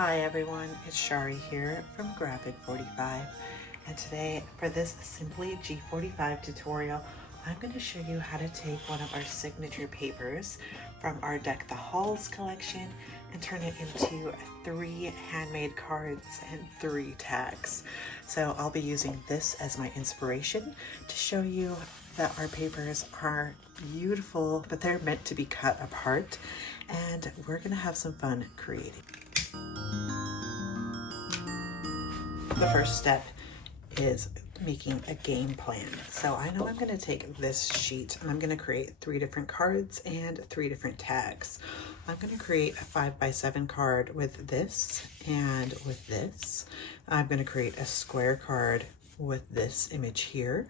Hi everyone, it's Charee here from Graphic 45, and today for this Simply G45 tutorial, I'm going to show you how to take one of our signature papers from our Deck the Halls collection and turn it into 3 handmade cards and 3 tags. So I'll be using this as my inspiration to show you that our papers are beautiful, but they're meant to be cut apart, and we're going to have some fun creating. The first step is making a game plan. So I know I'm going to take this sheet and I'm going to create 3 different cards and 3 different tags. I'm going to create a 5x7 card with this and with this. I'm going to create a square card with this image here.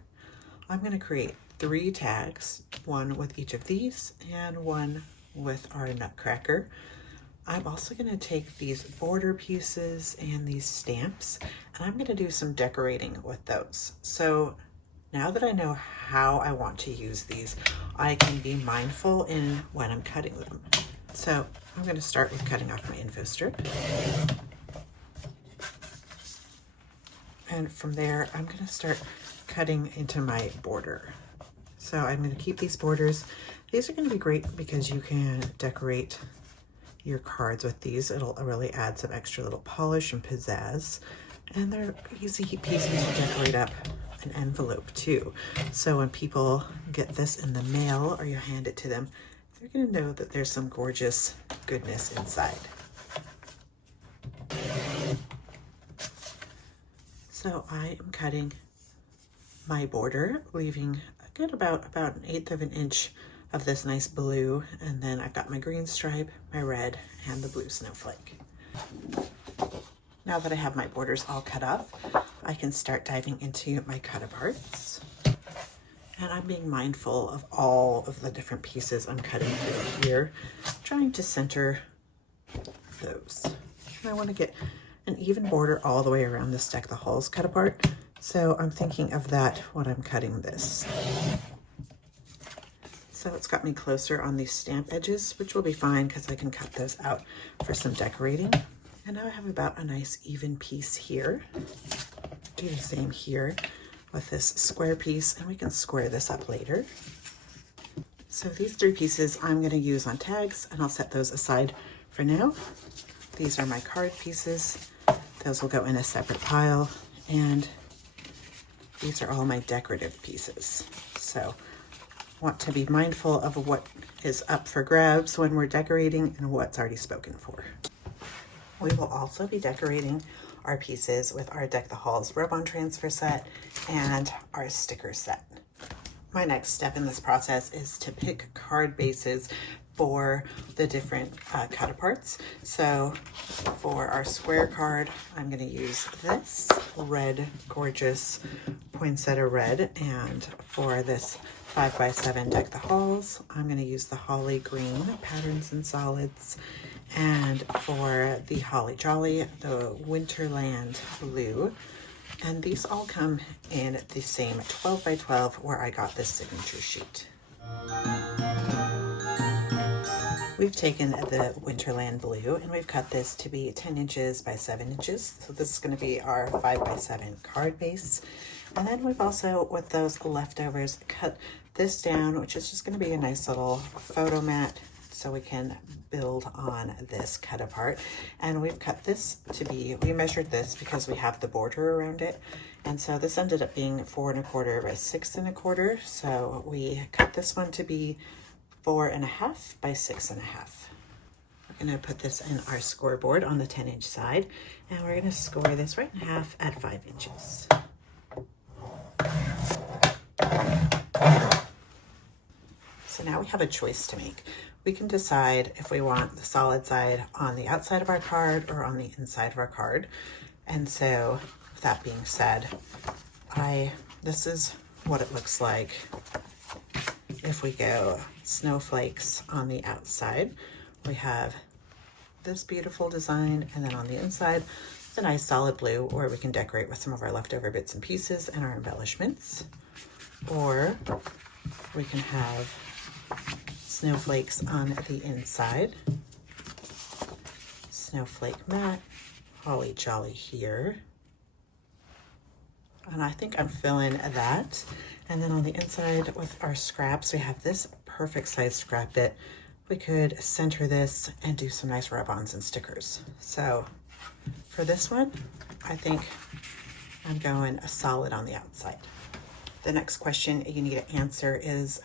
I'm going to create 3 tags, 1 with each of these and 1 with our nutcracker. I'm also going to take these border pieces and these stamps, and I'm going to do some decorating with those. So now that I know how I want to use these, I can be mindful in when I'm cutting them. So I'm going to start with cutting off my info strip. And from there, I'm going to start cutting into my border. So I'm going to keep these borders. These are going to be great because you can decorate your cards with these. It'll really add some extra little polish and pizzazz, and they're easy peasy to decorate up an envelope too. So when people get this in the mail or you hand it to them, they're going to know that there's some gorgeous goodness inside. So I am cutting my border, leaving a good about 1/8 of an inch of this nice blue, and then I've got my green stripe, my red, and the blue snowflake. Now that I have my borders all cut off, I can start diving into my cut aparts. And I'm being mindful of all of the different pieces I'm cutting through here, trying to center those. And I want to get an even border all the way around this Deck the Halls cut apart. So I'm thinking of that when I'm cutting this. So it's got me closer on these stamp edges, which will be fine because I can cut those out for some decorating. And now I have about a nice even piece here. Do the same here with this square piece, and we can square this up later. So these 3 pieces I'm going to use on tags, and I'll set those aside for now. These are my card pieces. Those will go in a separate pile, and these are all my decorative pieces. So want to be mindful of what is up for grabs when we're decorating and what's already spoken for. We will also be decorating our pieces with our Deck the Halls rub-on transfer set and our sticker set. My next step in this process is to pick card bases for the different cut aparts. So for our square card, I'm going to use this red, gorgeous poinsettia red, and for this 5x7 Deck the Halls, I'm going to use the Holly Green Patterns and Solids, and for the Holly Jolly, the Winterland Blue. And these all come in the same 12x12 where I got this signature sheet. We've taken the Winterland Blue and we've cut this to be 10 inches by 7 inches. So this is going to be our 5x7 card base. And then we've also, with those leftovers, cut this down, which is just going to be a nice little photo mat so we can build on this cut apart. And we've cut this to be, we measured this because we have the border around it. And so this ended up being 4 1/4 by 6 1/4. So we cut this one to be 4 1/2 by 6 1/2. We're going to put this in our scoreboard on the 10-inch side, and we're going to score this right in half at 5 inches. So now we have a choice to make. We can decide if we want the solid side on the outside of our card or on the inside of our card. And so with that being said, this is what it looks like if we go snowflakes on the outside. We have this beautiful design, and then on the inside, the nice solid blue, or we can decorate with some of our leftover bits and pieces and our embellishments. Or we can have snowflakes on the inside. Snowflake Matte, Holly Jolly here. And I think I'm filling that. And then on the inside with our scraps, we have this perfect size scrap bit. We could center this and do some nice rub-ons and stickers. So for this one, I think I'm going a solid on the outside. The next question you need to answer is,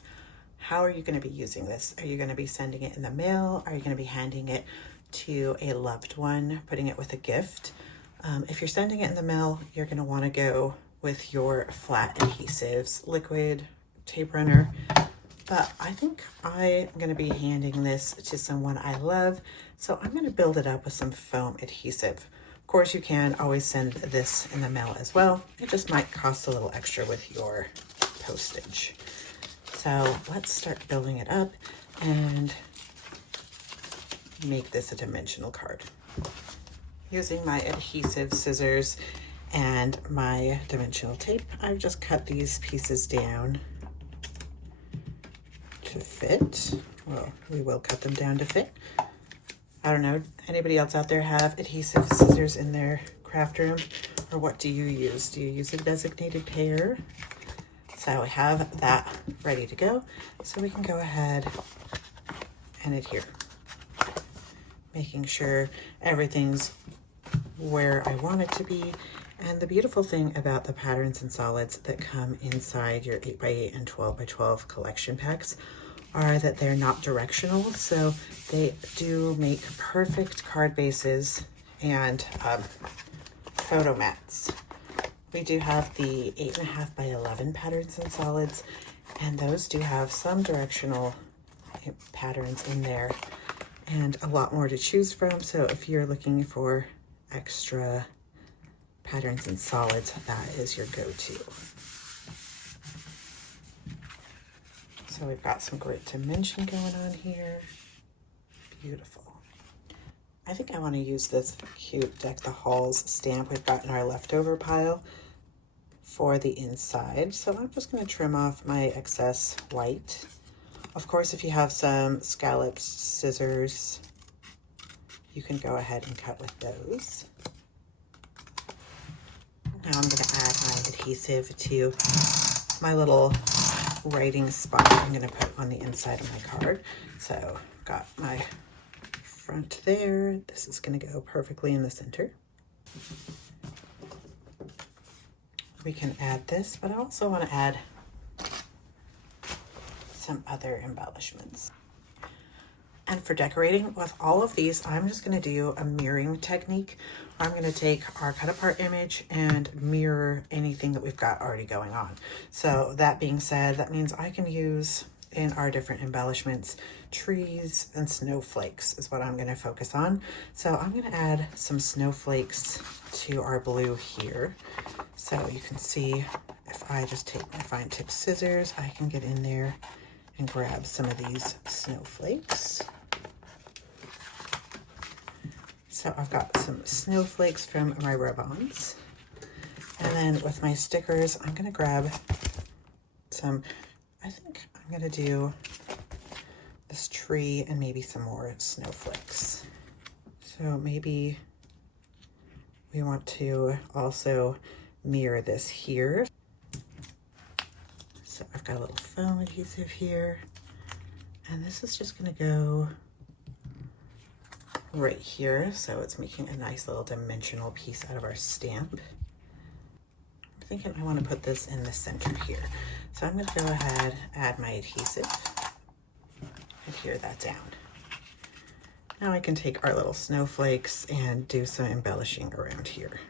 how are you going to be using this? Are you going to be sending it in the mail? Are you going to be handing it to a loved one, putting it with a gift? If you're sending it in the mail, you're going to want to go with your flat adhesives, liquid, tape runner. But I think I'm going to be handing this to someone I love, so I'm going to build it up with some foam adhesive. Of course, you can always send this in the mail as well. It just might cost a little extra with your postage. So let's start building it up and make this a dimensional card. Using my adhesive scissors and my dimensional tape, I've just cut these pieces down to fit. Well, we will cut them down to fit. I don't know, anybody else out there have adhesive scissors in their craft room? Or what do you use? Do you use a designated pair? So I have that ready to go. So we can go ahead and adhere. Making sure everything's where I want it to be. And the beautiful thing about the patterns and solids that come inside your 8x8 and 12x12 collection packs are that they're not directional, so they do make perfect card bases and photo mats. We do have the 8.5 by 11 patterns and solids, and those do have some directional patterns in there and a lot more to choose from. So if you're looking for extra patterns and solids, that is your go-to. So we've got some great dimension going on here. Beautiful. I think I want to use this cute Deck the Halls stamp we've got in our leftover pile for the inside. So I'm just going to trim off my excess white. Of course, if you have some scalloped scissors, you can go ahead and cut with those. Now I'm going to add my adhesive to my little writing spot I'm going to put on the inside of my card. So got my front there. This is going to go perfectly in the center. We can add this, but I also want to add some other embellishments. And for decorating with all of these, I'm just going to do a mirroring technique. I'm going to take our cut apart image and mirror anything that we've got already going on. So that being said, that means I can use in our different embellishments, trees and snowflakes is what I'm going to focus on. So I'm going to add some snowflakes to our blue here. So you can see if I just take my fine tip scissors, I can get in there and grab some of these snowflakes. So I've got some snowflakes from my rub-ons. And then with my stickers, I'm going to grab some, I think I'm going to do this tree and maybe some more snowflakes. So maybe we want to also mirror this here. So I've got a little foam adhesive here, and this is just going to go right here. So it's making a nice little dimensional piece out of our stamp. I'm thinking I want to put this in the center here. So I'm going to go ahead, add my adhesive, adhere that down. Now I can take our little snowflakes and do some embellishing around here.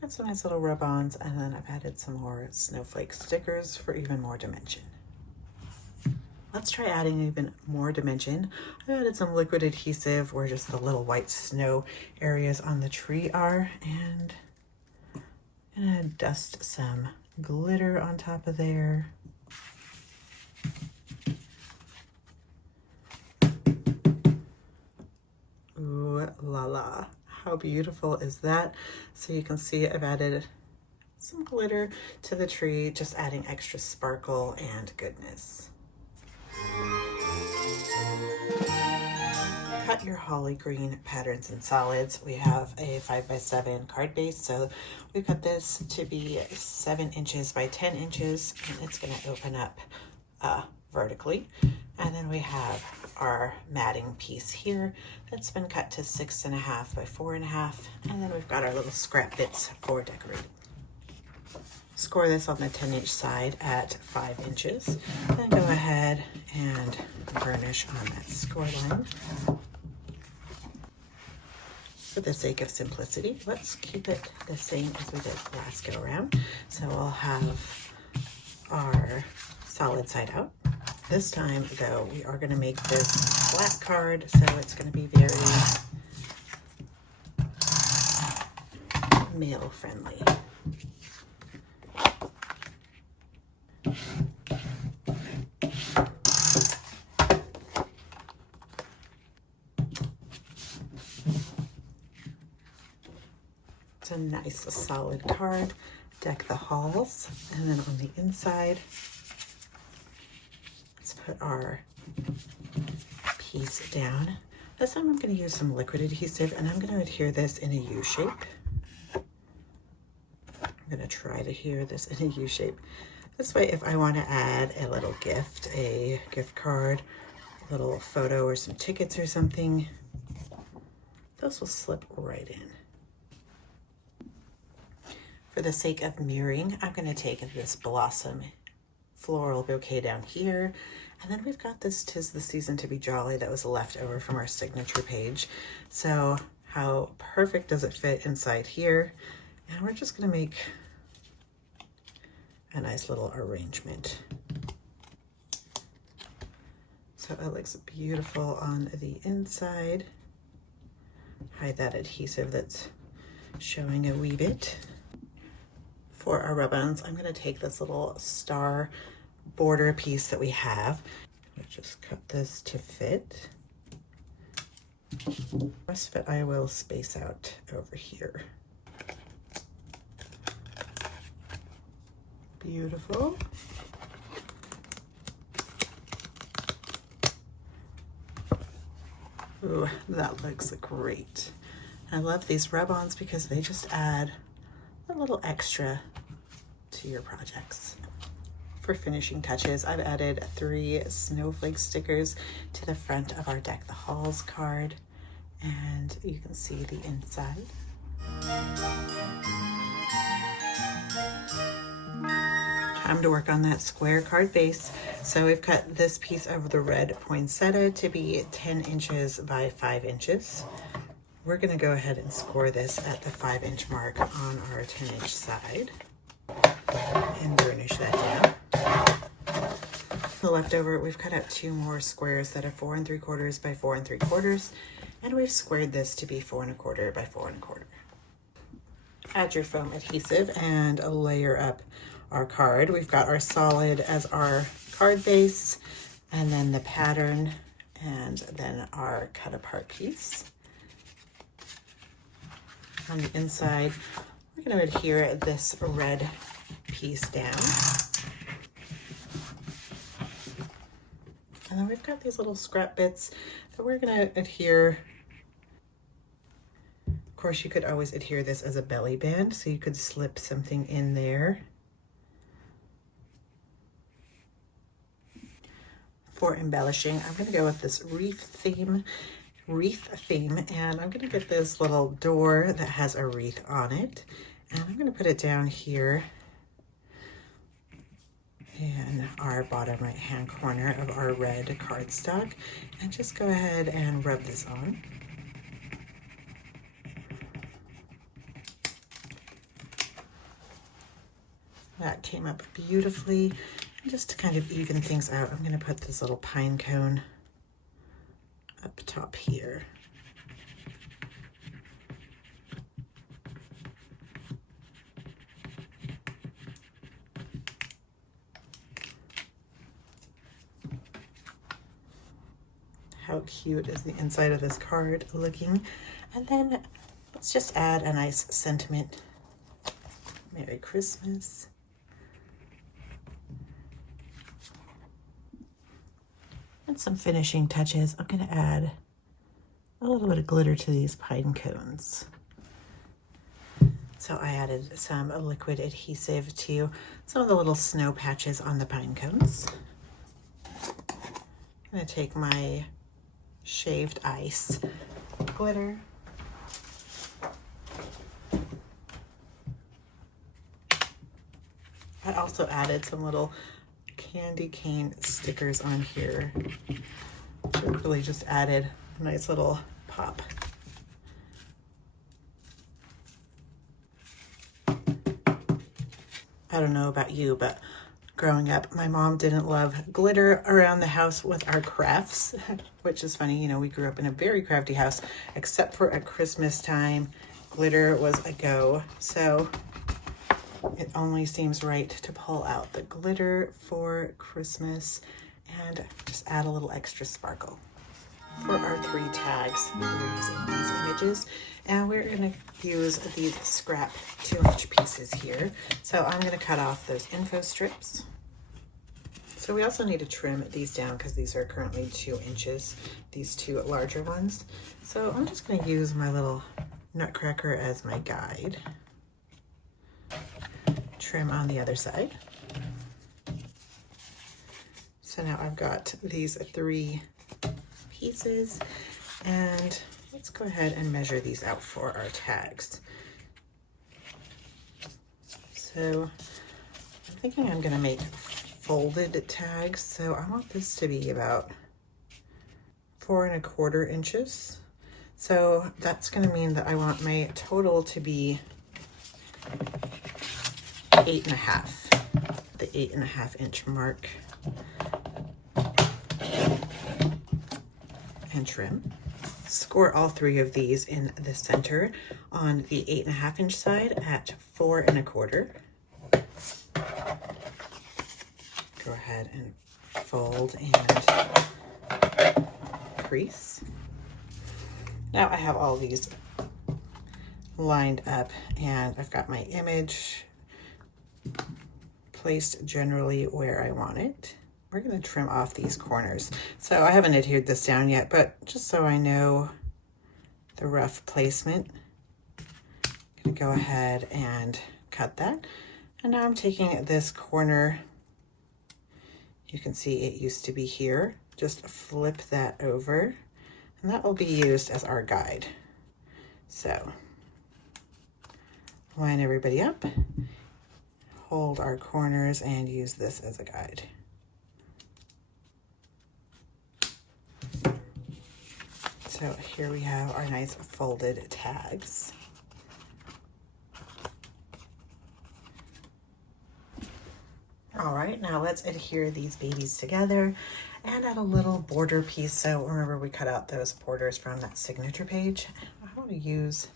Got some nice little rub-ons, and then I've added some more snowflake stickers for even more dimension. Let's try adding even more dimension. I added some liquid adhesive where just the little white snow areas on the tree are, and I'm gonna dust some glitter on top of there. Ooh la la, How beautiful is that? So you can see I've added some glitter to the tree, just adding extra sparkle and goodness. Cut your holly green patterns in solids. We have a 5x7 card base, so we cut this to be 7 inches by 10 inches, and it's going to open up vertically. And then we have our matting piece here that's been cut to 6.5 by 4.5, and then we've got our little scrap bits for decorating. Score this on the 10-inch side at 5 inches. Then go ahead and burnish on that score line. For the sake of simplicity, let's keep it the same as we did last go around. So we'll have our solid side out. This time though, we are going to make this flat card, so it's going to be very male friendly. It's a nice solid card. Deck the halls, and then on the inside, let's put our piece down. This time I'm going to use some liquid adhesive, and I'm going to adhere this in a U shape. I'm going to try to adhere this in a U shape. This way, if I want to add a little gift, a gift card, a little photo or some tickets or something, those will slip right in. For the sake of mirroring, I'm going to take this blossom floral bouquet down here. And then we've got this 'Tis the Season to Be Jolly that was left over from our signature page. So how perfect does it fit inside here? And we're just going to make a nice little arrangement. So it looks beautiful on the inside. Hide that adhesive that's showing a wee bit. For our rub-ons, I'm going to take this little star border piece that we have. I'll just cut this to fit. The rest of it I will space out over here. Beautiful. Ooh, that looks great. I love these rub-ons because they just add a little extra to your projects. For finishing touches, I've added 3 snowflake stickers to the front of our Deck the Halls card, and you can see the inside. Time to work on that square card base. So we've cut this piece of the red poinsettia to be 10 inches by 5 inches. We're going to go ahead and score this at the 5-inch mark on our 10-inch side and burnish that down. The leftover, we've cut out 2 more squares that are 4 3/4 by 4 3/4, and we've squared this to be 4 1/4 by 4 1/4. Add your foam adhesive and layer up our card. We've got our solid as our card base, and then the pattern, and then our cut apart piece. On the inside, we're going to adhere this red piece down. And then we've got these little scrap bits that we're going to adhere. Of course, you could always adhere this as a belly band, so you could slip something in there. For embellishing, I'm going to go with this wreath theme, and I'm going to get this little door that has a wreath on it, and I'm going to put it down here in our bottom right hand corner of our red cardstock, and just go ahead and rub this on. That came up beautifully. And just to kind of even things out, I'm going to put this little pine cone up top here. How cute is the inside of this card looking? And then let's just add a nice sentiment. Merry Christmas. And some finishing touches. I'm going to add a little bit of glitter to these pine cones. So I added some liquid adhesive to some of the little snow patches on the pine cones. I'm going to take my shaved ice glitter. I also added some little candy cane stickers on here, which really just added a nice little pop. I don't know about you, but growing up, my mom didn't love glitter around the house with our crafts, which is funny. You know, we grew up in a very crafty house, except for at Christmas time, glitter was a go. So it only seems right to pull out the glitter for Christmas and just add a little extra sparkle. For our 3 tags, we're using these images, and we're going to use these scrap 2-inch pieces here. So I'm going to cut off those info strips. So we also need to trim these down because these are currently 2 inches, these 2 larger ones. So I'm just going to use my little nutcracker as my guide. Trim on the other side. So now I've got these 3 pieces, and let's go ahead and measure these out for our tags. So I'm thinking I'm going to make folded tags, so I want this to be about 4 1/4 inches. So that's going to mean that I want my total to be 8 1/2, the 8 1/2 inch mark. And trim. Score all 3 of these in the center on the 8 1/2 inch side at 4 1/4. Go ahead and fold and crease. Now I have all these lined up, and I've got my image placed generally where I want it. We're going to trim off these corners. So I haven't adhered this down yet, but just so I know the rough placement, I'm going to go ahead and cut that. And now I'm taking this corner, you can see it used to be here, just flip that over, and that will be used as our guide. So line everybody up, hold our corners, and use this as a guide. So here we have our nice folded tags. All right, now let's adhere these babies together and add a little border piece. So remember, we cut out those borders from that signature page. I want to use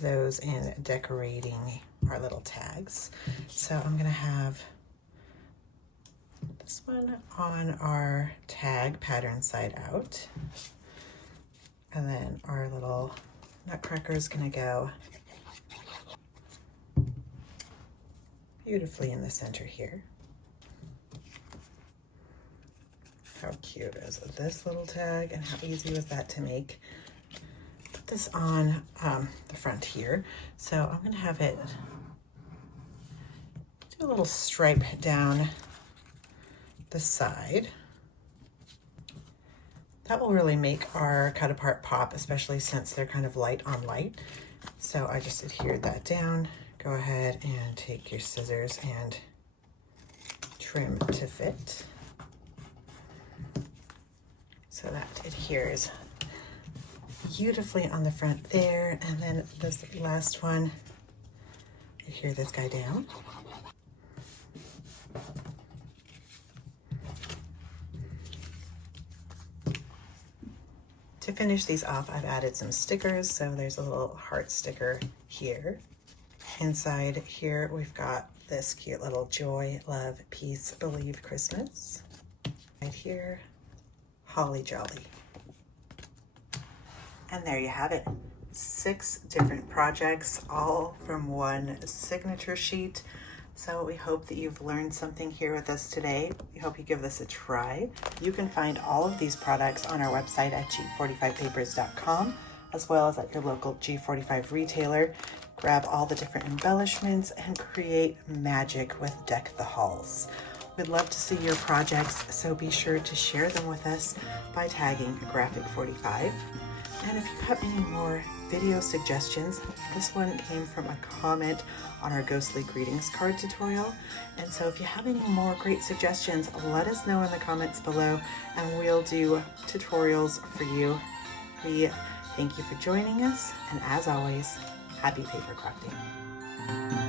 those in decorating our little tags. So I'm going to have this one on our tag pattern side out. And then our little nutcracker is going to go beautifully in the center here. How cute is this little tag, and how easy was that to make? Put this on the front here. So I'm going to have it do a little stripe down the side. That will really make our cut apart pop, especially since they're kind of light on light. So I just adhered that down. Go ahead and take your scissors and trim to fit. So that adheres beautifully on the front there. And then this last one, adhere this guy down. To finish these off, I've added some stickers. So there's a little heart sticker here. Inside here, we've got this cute little joy, love, peace, believe, Christmas. Right here, holly jolly. And there you have it. 6 different projects, all from one signature sheet. So we hope that you've learned something here with us today. We hope you give this a try. You can find all of these products on our website at g45papers.com, as well as at your local G45 retailer. Grab all the different embellishments and create magic with Deck the Halls. We'd love to see your projects, so be sure to share them with us by tagging Graphic 45. And if you have any more video suggestions, this one came from a comment on our Ghostly Greetings card tutorial. And so if you have any more great suggestions, let us know in the comments below and we'll do tutorials for you. We thank you for joining us, and as always, happy paper crafting.